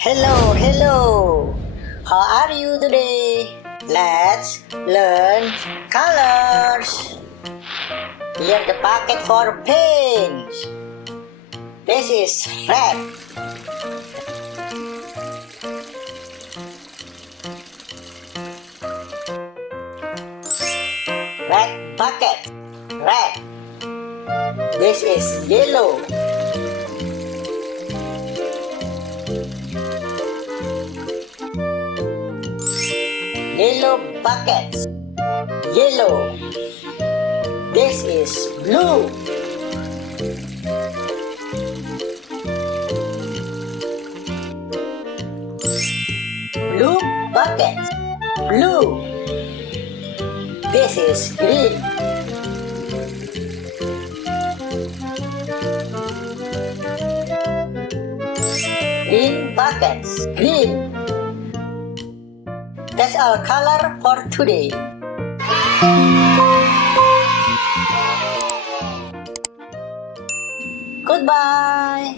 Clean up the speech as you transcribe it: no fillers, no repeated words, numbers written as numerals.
Hello, hello! How are you today? Let's learn colors. Here's the packet for paints. This is red. Red bucket, red. This is yellow. Yellow buckets, yellow. This is blue. Blue buckets, blue. This is green. Green buckets, green. That's our color for today. Goodbye.